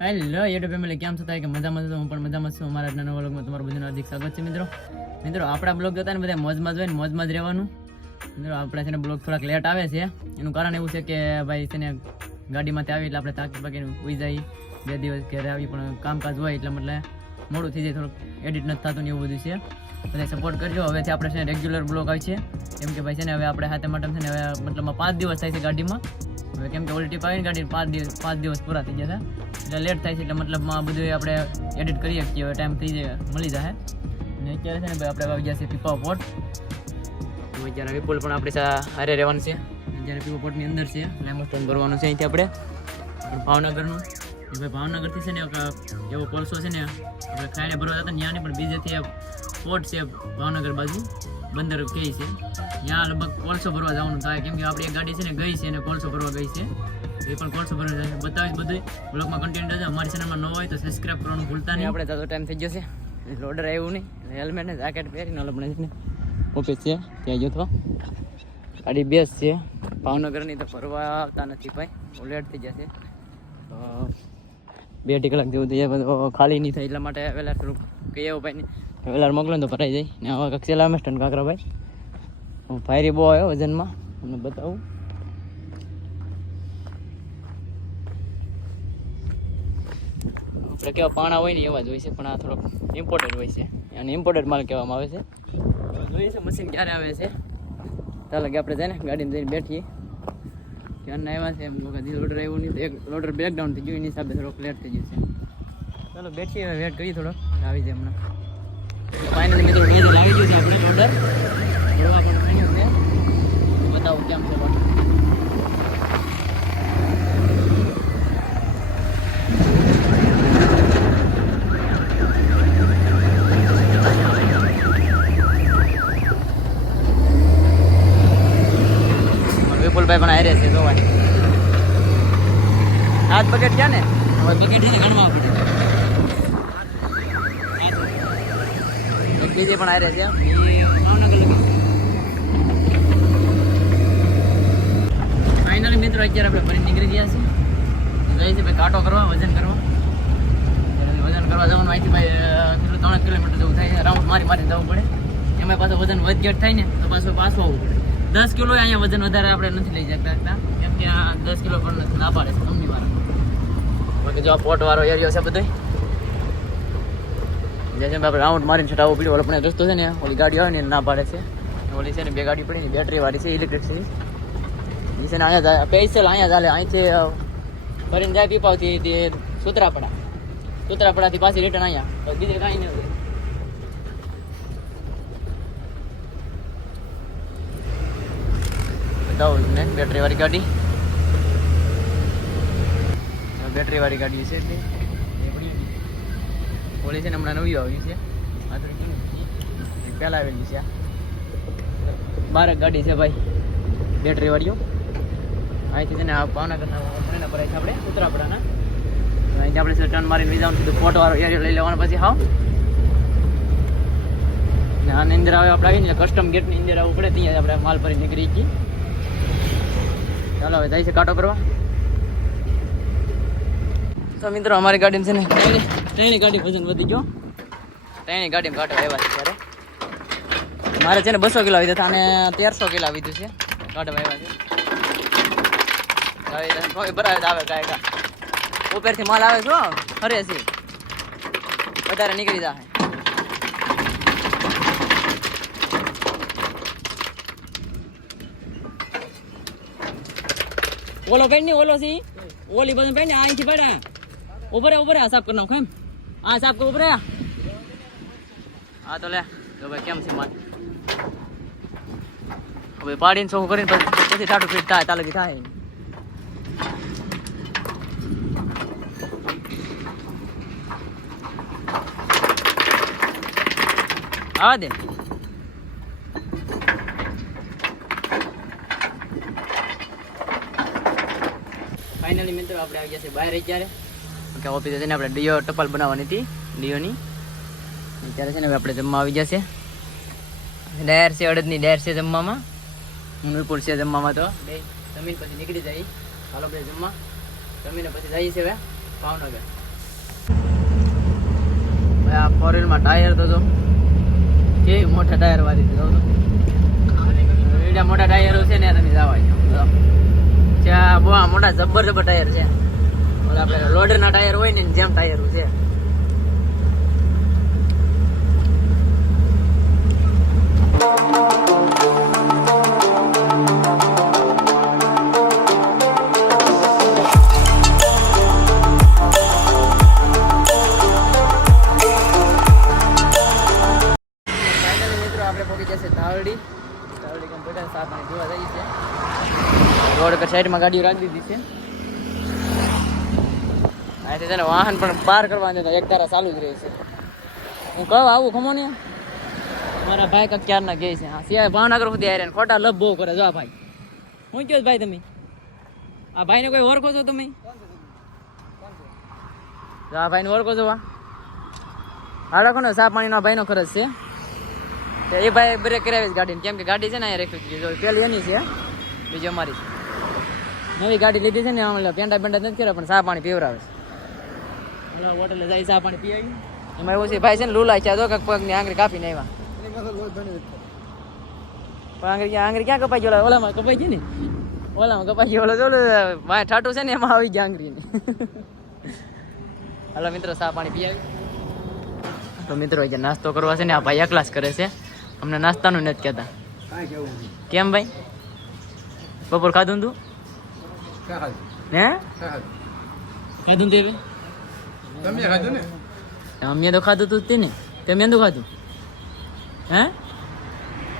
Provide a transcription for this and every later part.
Hello YouTube family કેમ છો? થાય કે મજામાં મજા હું પણ મજામાં છું. અમારા આજના નવા તમારું બધાનું હાર્દિક સ્વાગત છે, મિત્રો. મિત્રો, આપણા બ્લોગ જોતા ને બધા મોજમાં જ હોય ને, મોજમાં જ રહેવાનું. મિત્રો, આપણે છે ને બ્લોગ થોડાક લેટ આવે છે. એનું કારણ એવું છે કે ભાઈ છે ને ગાડીમાંથી આવી એટલે આપણે થાકી પાકીને ઉઈ જાય. બે દિવસ ઘરે આવી પણ કામકાજ હોય એટલે મતલબ મોડું થઈ જાય, થોડુંક એડિટ નથી થતું ને એવું બધું છે. બધા સપોર્ટ કરજો. હવેથી આપણે છે ને રેગ્યુલર બ્લોગ આવે છે. કેમ કે ભાઈ છે ને હવે આપણે હાથે માટે છે ને હવે મતલબમાં પાંચ દિવસ થાય છે ગાડીમાં. કેમ કે ઓલરેડી પાવીને ગાડી પાંચ દિવસ પાંચ દિવસ પૂરા થઈ જશે. એટલે લેટ થાય છે એટલે મતલબમાં બધું આપણે એડિટ કરી શકીએ. હવે ટાઈમ થઈ જાય, મળી જશે અને અત્યારે છે ને ભાઈ આપણે આવી ગયા છે પીપા તો અત્યારે વિપુલ પણ આપણે હારે રહેવાનું છે. અત્યારે પીપા પોટની અંદર છે. લેમસ્ટોન ભરવાનું છે અહીંથી આપણે. ભાવનગરનું. ભાઈ ભાવનગરથી છે ને એવો કોલસો છે ને, આપણે ખાઈને ભરવા જતા ત્યાં પણ બીજેથી પોટ છે ભાવનગર બાજુ. બંદર કહે છે. ત્યાં લગભગ કોલસો ભરવા જવાનું થાય. કેમ કે આપણી એક ગાડી છે ને ગઈ છે અને કોલસો ભરવા ગઈ છે. એ પણ કોલસો ભરવા જાય છે. બતાવીશ બધું બ્લોગમાં કન્ટેન્ટ હશે. અમારી ચેનલમાં ન હોય તો સબસ્ક્રાઈબ કરવાનું ભૂલતા નહીં. આપણે તો ટાઈમ થઈ જશે એટલે ઓર્ડર આવ્યું નહીં. હેલ્મેટ ને જાકેટ પહેરીને આપણે છે ને. ઓફિસ છે. ત્યાં જોતો ગાડી બેસ છે. ભાવનગરની તો ફરવા આવતા નથી ભાઈ. લેટ થઈ જશે. તો બે અઢી કલાક જેવું થઈ જાય. ખાલી નહીં થાય એટલા માટે વહેલા થોડુંક કહીએ એવું વહેલા મોકલો તો ભરાઈ જાય. ને આવા કક્ષે છેલ્લા મેં સ્ટન કાકરા હું ફાયરી બહુ આવ્યો વજનમાં. તમને બતાવું. આપણે કેવા પાણા હોય ને એવા જ હોય છે, પણ આ થોડોક ઇમ્પોર્ટેડ હોય છે. અને ઇમ્પોર્ટેડ માલ કહેવામાં આવે છે. જોઈએ છે મશીન ક્યારે આવે છે. ચાલો કે આપણે જઈને ગાડીને જઈને બેઠીએ. ક્યારના આવ્યા છે, એમ લોકો લોડર આવ્યું નહીં એક લોડર બ્રેકડાઉન થઈ ગયું, એની હિસાબે થોડોક લેટ થઈ ગયું છે. ચાલો બેઠીએ, હવે વેટ કરીએ થોડોક. આવી જાય હમણાં. ફાઇનલી મિત્રો આપણે ઓર્ડર પણ મળ્યું છે બતાવું કેમ છે લોડર વિપુલભાઈ પણ હારે છે જોવાય હાથ બકેટ ક્યાં ને હવે બકેટ છે ને ગણવા પડે બીજી પણ હારે છે. ફાઇનલી મિત્રો, અત્યારે આપણે ફરી નીકળી ગયા છીએ. જઈએ છીએ કાંટો કરવા, વજન કરવા. વજન કરવા જવાનું, અહીંથી ભાઈ કેટલું ત્રણ કિલોમીટર જેવું થાય રાઉન્ડ મારી મારી જવું પડે. એમાં પાછું વજન વધઘટ થાય ને, તો પાછું પાછું આવવું પડે. દસ કિલો અહીંયા વજન વધારે આપણે નથી લઈ શકતા કેમ કે આ દસ કિલો પણ ના પાડે છે વાર બાકી જો આ પોટ વાળો એરિયો છે બધો જે છે આપણે રાઉન્ડ મારીને છટાવવું પડ્યું ઓલો પણ રસ્તો છે ને, ઓલી ગાડી આવે ને ના પાડે છે. ઓલી છે ને બે ગાડી પડી ને બેટરી વાળી છે ઇલેક્ટ્રિક છે. એ છે ને અહીંયા જાય પૈસેલ અહીંયા ચાલે અહીંથી ફરીને જાય પીપાવતી તે સુત્રાપડા. સુત્રાપડાથી પાછી રિટર્ન અહીંયા. બીજે કાંઈ નહીં બતાવું તમને બેટરી વાળી ગાડી. બેટરી વાળી ગાડી છે એટલે. ઓલી છે ને હમણાં નવી આવી છે. કેવી? આવેલી છે આ. બારક ગાડી છે ભાઈ. બેટરી વાળીઓ. અહીંથી છે ને આ ભાવનગરના ટ્રેન પર છે આપણે, ઉત્તરાપડાના. અહીંથી આપણે ટર્ન મારીને જવાનું સીધું ફોટો વાળો એરિયો લઈ લેવાનો પછી હાવ. ને આની અંદર આવે આપણે આવીને કસ્ટમ ગેટની અંદર આવવું પડે, ત્યાં આપણે માલ ભરી નીકળી ગઈ ચાલો હવે જાય છે કાંટો કરવા તો મિત્રો અમારી ગાડી છે ને ત્રણેય ગાડી વજન વધી ગયો. ત્રણેય ગાડીમાં કાંટો આવ્યા છે ત્યારે. મારે છે ને બસો કિલો આવી હતા અને તેરસો કિલો આવી છે. કાંટો આવ્યા છે. તો આવે કાંઈ કા ઉપરથી માલ આવે છો ફરે છે. વધારે નીકળી જાય ઓલો પેન ઓલો સી ઓલી બધું પેન અહીંથી પડ્યા ઉપર ઉપર આ સાફ કરી નાખો એમ આ સાફ કર ઉપર હા તો લે તો ભાઈ કેમ છે માલ હવે પાડીને ચોખ્ખું કરીને પછી પછી ટાટું ફીટ થાય તાલગી થાય આવા દે ફાઇનલી મિત્રો આપણે આવી ગયા છે બહાર અત્યારે કે ઓફિસે આપણે ડીઓ ટપાલ બનાવવાની હતી, ડીઓની. અત્યારે છે ને આપણે જમવા આવી જશે. ડાયર છે, અડદની ડાયર છે જમવામાં. નુરપુર છે જમવામાં તો. બે, જમીન પછી નીકળી જાય. હાલો આપણે જમવા. જમીને પછી જઈએ છે હવે ભાવનગર. આ ફોરેનમાં ટાયર તો જો કેવી મોટા ટાયર વાળી છે. એડા મોટા ટાયરો છે ને તમે જવા ત્યાં બહુ મોટા જબર જબર ટાયર છે. આપણે લોડરના ટાયર હોય ને જેમ ટાયર છે. રોડ સાઈડમાં ગાડીઓ રાખી દીધી છે. અહીંથી છે ને વાહન પણ પાર કરવા દેતા એક તારા ચાલુ જ રહે છે. હું કહું, આવું ખમો ને મારા ભાઈ કાંક ક્યારના ગઈ છે. હા સિવાય ભાવનગર સુધી આવ્યા ને ખોટા લભ બહુ કરે જો ભાઈ. હું કહો ભાઈ તમે? આ ભાઈને કોઈ ઓળખો છો તમે? જો આ ભાઈને ઓળખો છો વા હાડા ને સા પાણીનો ભાઈનો ખર્ચ છે. એ ભાઈ બ્રેક કરાવી ગાડીને. કેમ કે ગાડી છે ને અહીંયા રાખી દીધી પેલી એની છે, બીજી અમારી નવી ગાડી લીધી છે ને, આમ પેંડા પેંડા નથી કર્યા, પણ સા પાણી પીવરાવે છે. હોટલે જાય સા પાણી પી આવી એમાં એવું છે ભાઈ છે ને લૂલા ચા તો કાંક પગની આંગળી કાપીને આવ્યા. પણ આંગળી આંગળી ક્યાં કપાઈ ગયો? ઓલામાં કપાઈ ગઈ ને? ઓલામાં કપાઈ ગયો. ઓલો જોલું મારે ઠાટું છે ને એમાં આવી ગયા આંગળીની. હાલો મિત્રો સા પાણી પી આવી તો મિત્રો આજે નાસ્તો કરવા છે ને આ ભાઈ એકલાસ કરે છે. અમને નાસ્તાનું નથી કહેતા. કેમ ભાઈ? બપોર ખાધું તું? હે? ખાધું. તે તમે ખાધું ને? અમે તો ખાધું તું જ તે ને તે મેં તો ખાધું. હે?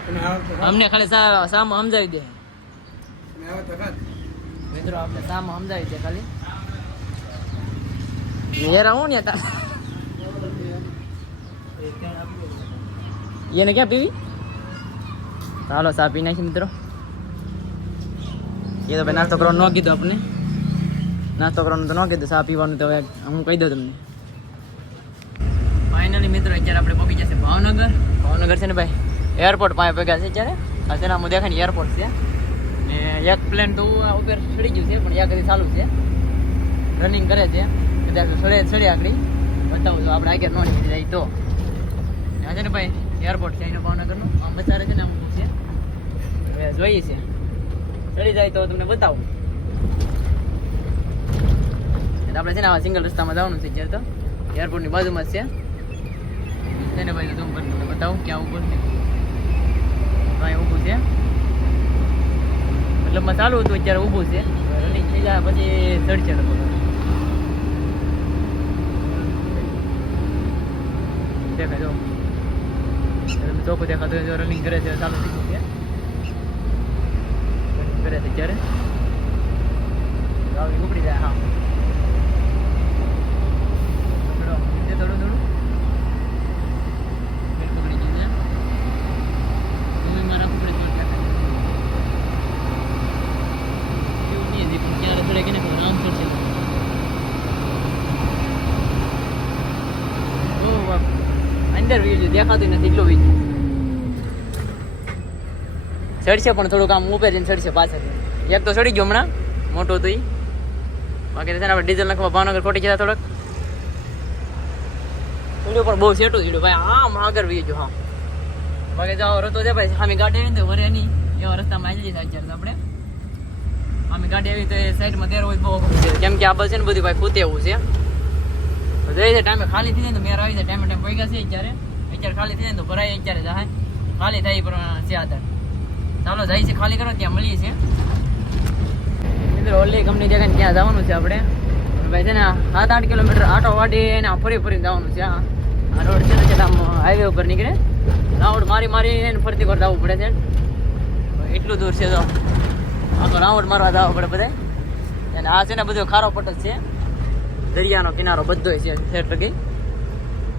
તમે તો. અમને ખાલી સા સામ સમજાવી દે. તમે તો. મિત્રો આપણે સામ સમજાવી દે ખાલી. યાર આવું ને તાર એને ક્યાં પીવી? ચાલો સા પી નાખી મિત્રો. એ તો ભાઈ નાસ્તો કરવા ન કીધું આપણે. નાસ્તો કરવાનું તો ન કીધું, સા પીવાનું તો હું કહી દઉં તમને. ફાઇનલી મિત્રો, અત્યારે આપણે પહોંચી જશે ભાવનગર. ભાવનગર છે ને ભાઈ? એરપોર્ટ પાસે ભેગા છે અત્યારે. છે ને, આમ દેખાય ને એરપોર્ટ છે. ને એક પ્લેન તો ઉપર ચડી ગયું છે, પણ યા કદી ચાલુ છે. રનિંગ કરે છે. કદાચ સડે સડે આગળ. બતાવું તો આપણે આગળ નો જાય તો. હા, છે ને ભાઈ? એરપોર્ટ છે એનો ભાવનગરનું. આમ બચારે છે ને, આમ છે. જોઈએ છે. ચડી જાય તો તમને બતાવું. એટલે આપણે છે ને આવા સિંગલ રસ્તામાં જવાનું છે જ્યાં તો. એરપોર્ટની બાજુમાં છે. છે ભાઈ ઝૂમ કરીને તમને બતાવું ક્યાં ઊભું છે. તો અહીં ઊભું છે. મતલબમાં ચાલુ હતું, અત્યારે ઊભું છે. રનિંગ થઈ જાય, પછી ચડશે લગભગ. દેખાય, જો. તમે ચોખ્ખું દેખાતું રનિંગ કરે છે, ચાલુ થઈ ગયું છે. રનિંગ કરે છે અત્યારે. ઉપડી જાય, હા થોડું થોડું થોડું બેલ પકડી ગયું છે તમે મારા પકડી ગયું દેખાય એવું નહીં હજી પણ ક્યારે ચડે કે ને ખબર આમ ચડશે ઓ બાપ અંદર વ્યૂ છે દેખાતું નથી એટલું વ્યૂ ચડશે પણ થોડુંક આમ ઉપર જઈને ચડશે પાછળ. એક તો ચડી ગયો હમણાં, મોટો તો ઈ. બાકી તો છે ને આપણે ડીઝલ નાખવા ભાવનગર ખોટી ગયા થોડોક. વીડિયો પણ બહુ સેટું થયું ભાઈ, આમ આગળ વી જો હા. બાકી જાઓ રસ્તો છે, ભાઈ, સામે ગાડી આવી ને તો વરે નહીં. એવા રસ્તામાં આવી જઈએ અત્યારે તો આપણે. આમે ગાડી આવી તો એ સાઈડમાં તેર હોય તો બહુ અઘરું છે કેમ કે આ બસ છે ને બધું ભાઈ ખૂતે એવું છે. તો જઈ છે, ટાઈમે ખાલી થઈ જાય ને તો મેર આવી જાય. ટાઈમે ટાઈમ પૈસા છે અત્યારે. અત્યારે ખાલી થઈ જાય ને તો ભરાય, અત્યારે જાય ખાલી થાય એ પ્રમાણે છે આધાર ચાલો, જાય છે, ખાલી કરો, ત્યાં મળીએ છીએ. મિત્રો, ઓલી કંપની જગ્યાએ ક્યાં જવાનું છે આપણે. ભાઈ છે ને સાત આઠ કિલોમીટર આટો વાડી ફરી ફરી જવાનું છે આ રોડ છે ને આમ હાઈવે ઉપર નીકળે. રાઉન્ડ મારી મારી એને ફરતી વાર પડે છે. એટલું દૂર છે તો. આખો રાઉન્ડ મારવા જવા પડે બધે અને આ છે ને બધો ખારો પટ છે. દરિયાનો કિનારો બધો છે, ઠેર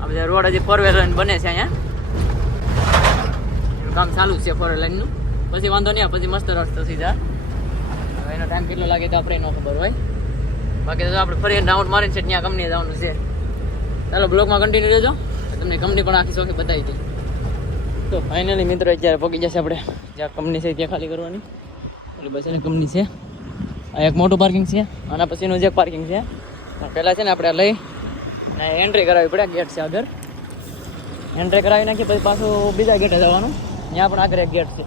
બધા રોડ હજી ફોર વ્હીલર બને છે અહીંયા. કામ ચાલુ છે ફોર લાઈનનું પછી વાંધો નહીં, પછી મસ્ત રસ્તો સીધા હવે એનો ટાઈમ કેટલો લાગે તો આપણે ન ખબર હોય. બાકી તો આપણે ફરી રાઉન્ડ મારીને છે, ત્યાં કંપની જવાનું છે. ચાલો બ્લોગમાં કન્ટિન્યુ રહેજો. તમને કંપની પણ આખી શોખી બતાવી દઈ તો ફાઇનલી મિત્રો અત્યારે પહોંચી જશે આપણે. જ્યાં કંપની છે ત્યાં ખાલી કરવાની. એટલે બસ એને કંપની છે. આ એક મોટું પાર્કિંગ છે આના પછીનું જે પાર્કિંગ છે. પહેલાં છે ને આપણે લઈ, અને એન્ટ્રી કરાવવી પડે ગેટ છે આગળ. એન્ટ્રી કરાવી નાખી, પછી પાછું બીજા ગેટે જવાનું. ત્યાં પણ આગળ એક ગેટ છે.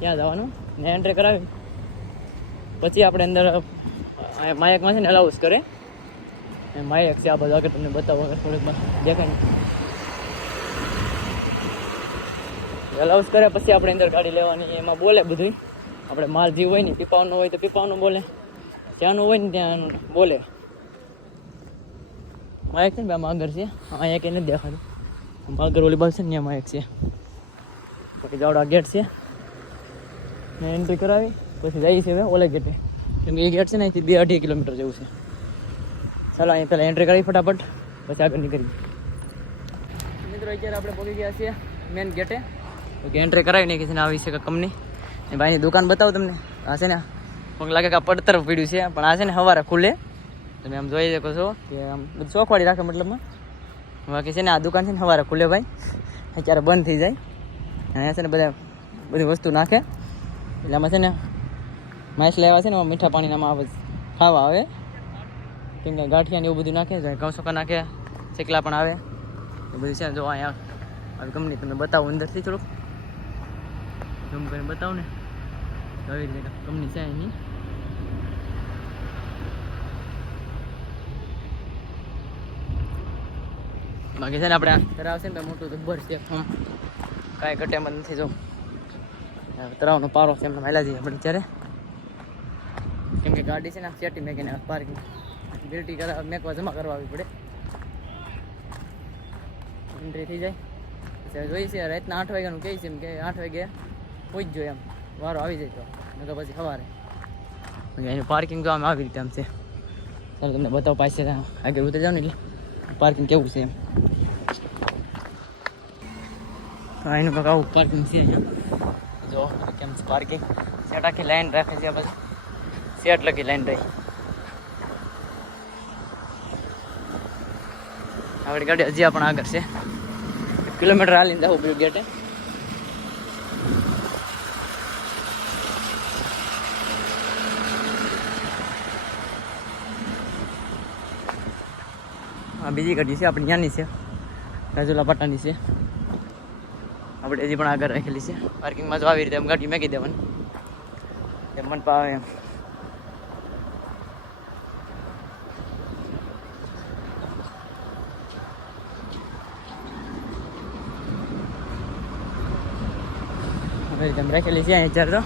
ત્યાં જવાનું. ને એન્ટ્રી કરાવી. પછી આપણે અંદર માયકમાં છે ને અલાઉસ કરે. એ માયક છે આ બધું આગળ તમને બતાવો થોડીક દેખાય અલાઉસ કરે પછી આપણે અંદર ગાડી લેવાની, એમાં બોલે બધું આપણે માલ જીવ હોય ને, પીપાવાનું હોય તો પીપાવાનું બોલે. જ્યાંનું હોય ને ત્યાં બોલે. માયક છે ને, બે માગર છે. અહીંયા કંઈ નથી દેખાતું. માગર ઓલી બાજુ છે ને, ત્યાં માયક છે. પછી જાવડા ગેટ છે. ને એન્ટ્રી કરાવી, પછી જઈએ છીએ હવે ઓલે ગેટે કેમ કે એ ગેટ છે ને અહીંથી બે અઢી કિલોમીટર જેવું છે. ચાલો અહીં પહેલાં એન્ટ્રી કરાવી ફટાફટ, પછી આગળ નીકળી મિત્રો, અત્યારે આપણે પહોંચી ગયા છીએ મેન ગેટે કે એન્ટ્રી કરાવી નાખી છે ને આવી છે કંપની ને ભાઈની દુકાન બતાવું તમને. આ છે ને મને લાગે કે આ પડતર પીડ્યું છે, પણ આ છે ને સવારે ખુલે. તમે આમ જોઈ શકો છો કે આમ બધું ચોખવાડી રાખે મતલબમાં. બાકી છે ને આ દુકાન છે ને સવારે ખુલે ભાઈ. અત્યારે બંધ થઈ જાય. અહીંયા છે ને બધા બધી વસ્તુ નાખે. એટલે છે ને માઇસ લેવા છે ને મીઠા પાણીનામાં આવે ખાવા આવે. કેમ કે ગાંઠિયા ને એવું બધું નાખે છે ચોખા નાખે શેકલા પણ આવે. એ બધું છે જો અહીંયા આવી કંપની બતાવું અંદરથી થોડુંક. ઝૂમ કરીને બતાવું ને. આવી રીતે કંપની છે એની બાકી છે ને, આપણે આ છે ને મોટું જબ્બર છે. કાંઈ ઘટે એમ નથી, જો. આ તરાવનો પારો છે, એમને મહિલા જઈએ આપણે ત્યારે કેમ કે ગાડી છે ને સેટી મેકીને પાર્કિંગ બેટી કરા મેકવા જમા કરવા આવી પડે. એન્ટ્રી થઈ જાય. જોઈએ છે, રાતના આઠ વાગ્યાનું કહે છે એમ કે આઠ વાગે પહોંચી જોઈએ એમ વારો આવી જાય તો. નકર પછી સવારે. એનું પાર્કિંગ તો આમ આવી રીતે આમ છે. ચાલો તમને બતાવો પાસે આગળ ઉતરી જાવ ને એટલે. પાર્કિંગ કેવું છે એમ. હા એનું કંઈક આવું પાર્કિંગ છે જો, કેમ સ્પાર્કિંગ પાર્કિંગ સેટ આખી લાઈન રાખે છે પછી સેટ લખી લાઈન રહી. આપણી ગાડી હજી પણ આગળ છે. કિલોમીટર હાલીને જવું પડ્યું ગેટે આ બીજી ગાડી છે, આપણી ત્યાંની છે. રાજુલા પાટાની છે. આપણે હજી પણ આગળ રાખેલી છે. પાર્કિંગમાં જો આવી રીતે એમ ગાડી મેકી દેવાની. એમ મન પાવે એમ. આવી રીતે એમ રાખેલી છે અહીં ચાર તો.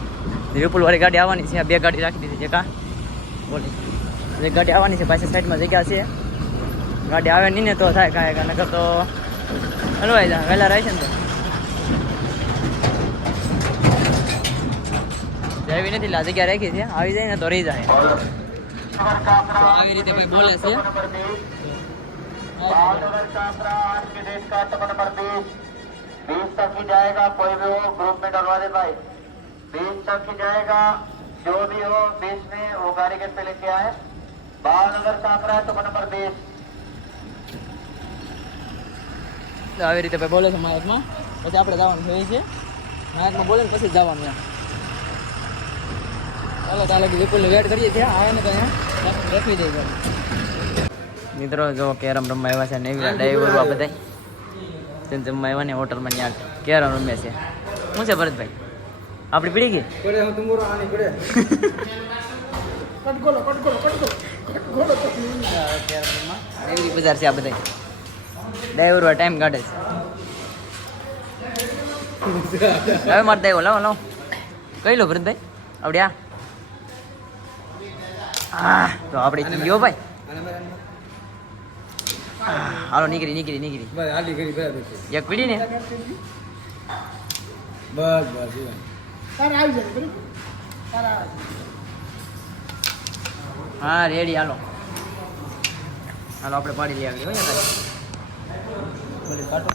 વિપુલ વાળી ગાડી આવવાની છે. આ બે ગાડી રાખી દીધી છે કા. બોલી. એક ગાડી આવવાની છે. પાછી સાઈડમાં જગ્યા છે ગાડી આવે નહીં ને તો થાય કાંઈ નકર તો હલવાઈ જાય વહેલા રહે છે ને તો. જવી નથી લા જગ્યા રાખી છે આવી જાય ને તો રહી જાય તો આવી રીતે ભાઈ બોલે છે बीस तक ही जाएगा कोई भी हो ग्रुप में डलवा दे भाई बीस तक ही जाएगा जो भी हो बीस में वो गाड़ी के पे लेके आए भावनगर काकरा है तो नंबर बीस તો આવી રીતે ભાઈ બોલે છે માયકમાં પછી આપણે જવાનું જોઈએ છે માયકમાં બોલે ને પછી જ જવાનું એમ ચાલો તાલે વિપુલને વેટ કરીએ છીએ. આવે ને તો અહીંયા રાખી દઈએ મિત્રો જો કેરમ રમવા આવ્યા છે નેવી ડ્રાઈવર આ બધા તેમ જમવા આવ્યા ને હોટલમાં ત્યાં કેરમ રમે છે. શું છે ભરતભાઈ? આપણી પીડી ગઈ? પડે હું તુમરો આની પડે. કટકોલો કટકોલો કટકોલો કટકોલો કેરમ રમવા એવી બજાર છે આ બધા ડ્રાઈવરો ટાઈમ કાઢે છે. હવે મારે દેવો લાવો લાવો. કઈ લો ભરતભાઈ? આવડે આ આ. તો આપણે ગયો ભાઈ. હાલો નીકળી નીકળી નીકળી. બસ આલી કરી બરાબર છે. એક પીડી ને? બસ બસ આવી જાય બરાબર? તારા હા રેડી હાલો. હાલો આપણે પાડી લઈ આગળ હોય ને બોલે કાઢો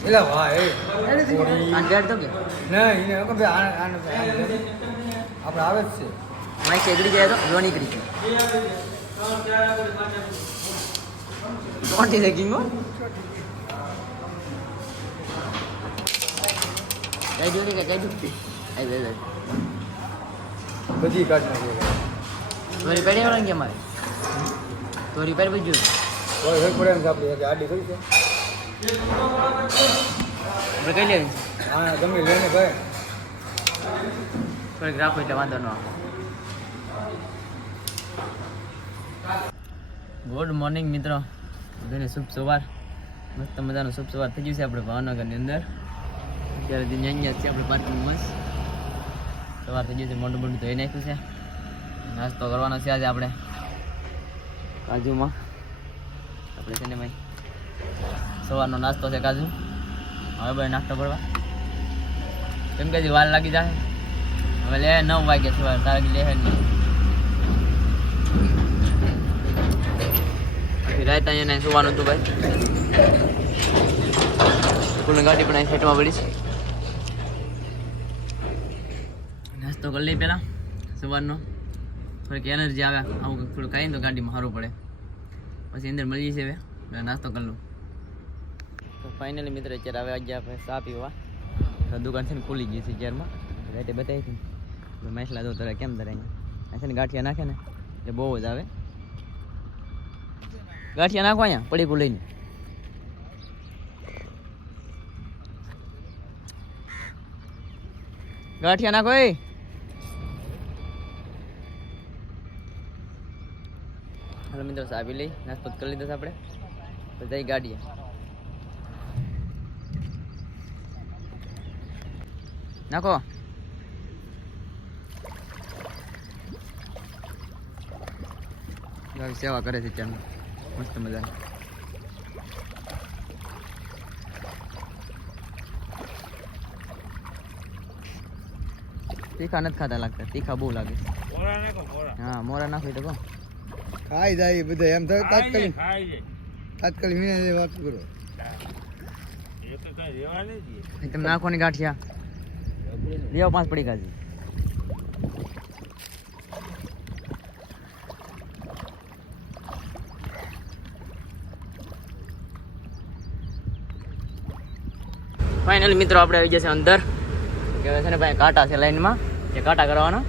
એલા વાહ એ આને બેડ તો કે નહીં એને કે ભાઈ આને આને આપણે આવે જ છે માઇક એગડી જાય તો જો નીકળી કોણથી ચેકિંગ હો કઈ દો કે કઈ દો આઈ બે બધી કાઢ નાખી તો રિપેર વાળા કે મારે તો રિપેર બી જોયું કોઈ હોય પડે એમ છે આપણી આડી થઈ છે આપણે કઈ લેવી હા ગમે લઈને ભાઈ થોડીક રાખો એટલે વાંધો ન ગુડ મોર્નિંગ મિત્રો. બધાને શુભ સવાર. મસ્ત મજાનો શુભ સવાર થઈ ગયું છે આપણે ભાવનગરની અંદર. અત્યારે દિન અહીંયા છે, આપણે પાર્કિંગમાં સવાર થઈ ગયું છે મોટું મોટું ધોઈ નાખ્યું છે. નાસ્તો કરવાનો છે આજે આપણે. કાજુમાં. આપણે છે ને ભાઈ સવારનો નાસ્તો છે કાજુ. હવે ભાઈ નાસ્તો કરવા. કેમ કે વાર લાગી જાય હવે લે નવ વાગે સવારે, તારે લે નહીં. રાત અહીંયા સુવાનું હતું ભાઈ. સ્કૂલની ગાડી પણ અહીં સેટમાં પડી છે. નાસ્તો કરી લઈ પહેલાં, સવારનો. થોડીક એનર્જી આવે. આવું થોડું ખાઈને તો ગાડીમાં સારું પડે. પછી અંદર મળી જશે હવે નાસ્તો કરી લઉં. ફાઇનલી મિત્ર, અત્યારે હવે આજે આપણે ચા પીવા. દુકાન છે ને ખુલી ગઈ છે અત્યારમાં. રાતે બતાવી હતી. મહેસલા દો તારે કેમ તારે અહીંયા છે ને ગાંઠિયા નાખે ને, એટલે બહુ જ આવે. ગાંઠિયા નાખો અહીંયા, પડી લઈને ગાંઠિયા નાખો, એ. મિત્રો સાબી લઈ નાસ્તો કરી લીધો આપણે. બધા ગાડીએ. નાખો. સેવા કરે છે ત્યાં. મસ્ત મજા તીખા નથી ખાતા લાગતા. તીખા બહુ લાગે. હા મોરા નાખી તો ખાઈ જાય બધા. એમ થાય તાત્કાલિક. તાત્કાલિક વિના વાત કરો. તમે નાખો ની ગાંઠિયા. લેવો પાંચ પડી ગાજી ફાઇનલ મિત્રો, આપણે આવી જશે અંદર. કે છે ને ભાઈ, કાંટા છે લાઈનમાં જે કાંટા કરવાનો.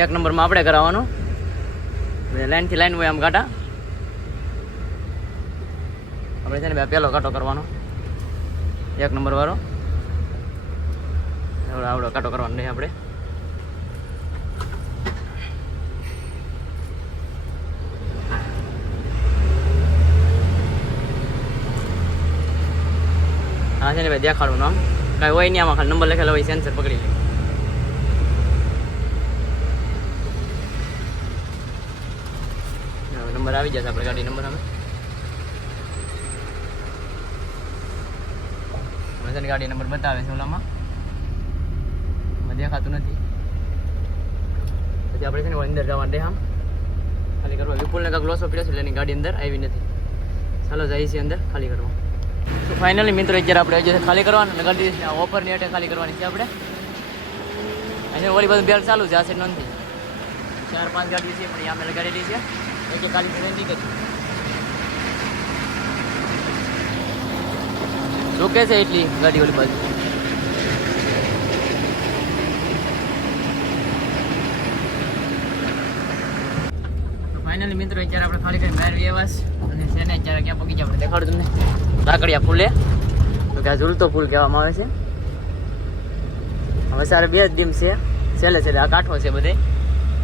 એક નંબરમાં આપણે કરાવવાનો લાઈનથી લાઈન હોય આમ કાંટા. આપણે છે ને ભાઈ, પહેલો કાંટો કરવાનો. એક નંબર વાળો આવડો કાંટો કરવાનો નહીં આપણે. હા, છે ને ભાઈ, દેખાડું નામ. કાંઈ હોય નહીં આમાં, ખાલી નંબર લખેલો હોય, સેન્સર પકડી લે. નંબર આવી જશે આપણે ગાડી નંબર વજન ગાડી નંબર બતાવે છે ઓલામાં. દેખાતું નથી. પછી આપણે છે ને અંદર જવા દે આમ. ખાલી કરવા. વિપુલને કાંક લોસો પીડ્યો છે એટલે એની ગાડી અંદર આવી નથી. ચાલો જઈએ છીએ અંદર ખાલી કરવા. તો ફાઇનલી મિત્રો, અત્યારે આપણે જે ખાલી કરવાનું ગાડી ઓફરની અટે ખાલી કરવાની છે આપણે. અને ઓલી બધું બેલ ચાલુ છે, આ સાઈડ નથી ચાર પાંચ ગાડી છે, પણ અહીંયા અમે લગાડેલી છે. એક ખાલી ટ્રેન નીકળી રોકે છે એટલી ગાડી ઓલી બાજુ? ફાઇનલી મિત્રો, અત્યારે આપણે ખાલી ખાલી બહાર વ્યવાસ અને છે ને, અત્યારે ક્યાં પગી આપણે? દેખાડું તમને. લાકડિયા ફૂલે તો કે આ ઝૂલતો ફૂલ કહેવામાં આવે છે. વસારે બે જ ડીમ છે. છેલ્લે છેલ્લે આ કાંઠો છે બધે.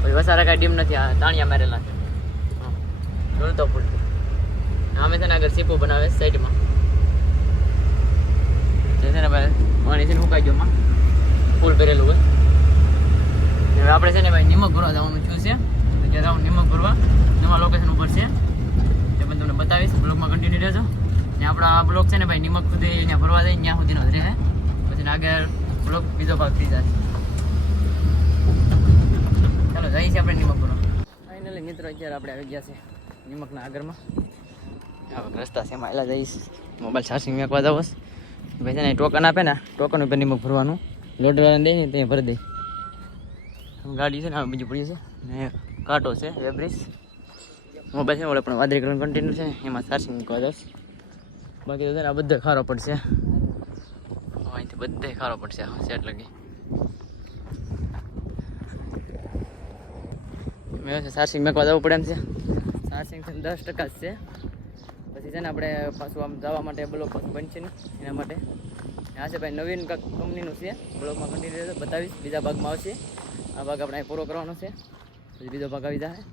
પછી વસારે કાંઈ ડીમ નથી, આ તાણિયા મારેલા છે. ઝૂલતો ફૂલ. આમે છે ને આગળ સીપો બનાવે સાઈડમાં. છે ને ભાઈ, પાણી છે ને સુકાઈ ગયો ફૂલ ભરેલું હોય. આપણે છે ને ભાઈ, નિમક ભરવા જવાનું છું છે. તો રાઉન્ડ નિમક ભરવા. નવા લોકેશન ઉપર છે. તે પણ તમને બતાવીશ. બ્લોગમાં કન્ટિન્યુ રહેજો. ને આપણા આ બ્લોગ છે ને ભાઈ, નિમક સુધી અહીંયા ભરવા જાય, ત્યાં સુધીનો જ રહે. પછી આગળ બ્લોગ બીજો ભાગ થઈ જાય. ચાલો, જઈએ છીએ આપણે નિમક ભરવા ફાઇનલી મિત્રો, અત્યારે આપણે આવી ગયા છે નિમકના આગળમાં આ રસ્તા છે, એમાં એલા જઈશ. મોબાઈલ ચાર્જિંગ મેકવા જાવ ભાઈ છે ને ટોકન આપે ને ટોકન ઉપર નિમક ભરવાનું. લોડવાળાને દઈ ને ત્યાં ભરી દઈ. ગાડી છે ને બીજું પડી છે. ને કાંટો છે વેબ્રિસ મોબાઈલ છે ને પણ વાદળી કલર કન્ટેનર છે, એમાં ચાર્જિંગ જઈશ બાકી તો છે આ બધે ખારો પડશે. અહીંથી બધે ખારો પડશે સેટ લગી. મેં ચાર્જિંગ મેકવા જવું પડે એમ છે. ચાર્જિંગ છે દસ ટકા જ છે. પછી છે ને આપણે પાછું આમ જવા માટે બ્લોક પાછું બનશે ને એના માટે. આ છે, ભાઈ, નવીન કંપનીનું છે. બ્લોકમાં કન્ટિન્યુ બતાવીશ, બીજા ભાગમાં આવશે. આ ભાગ આપણે પૂરો કરવાનો છે. el vídeo para cavitar, ¿eh?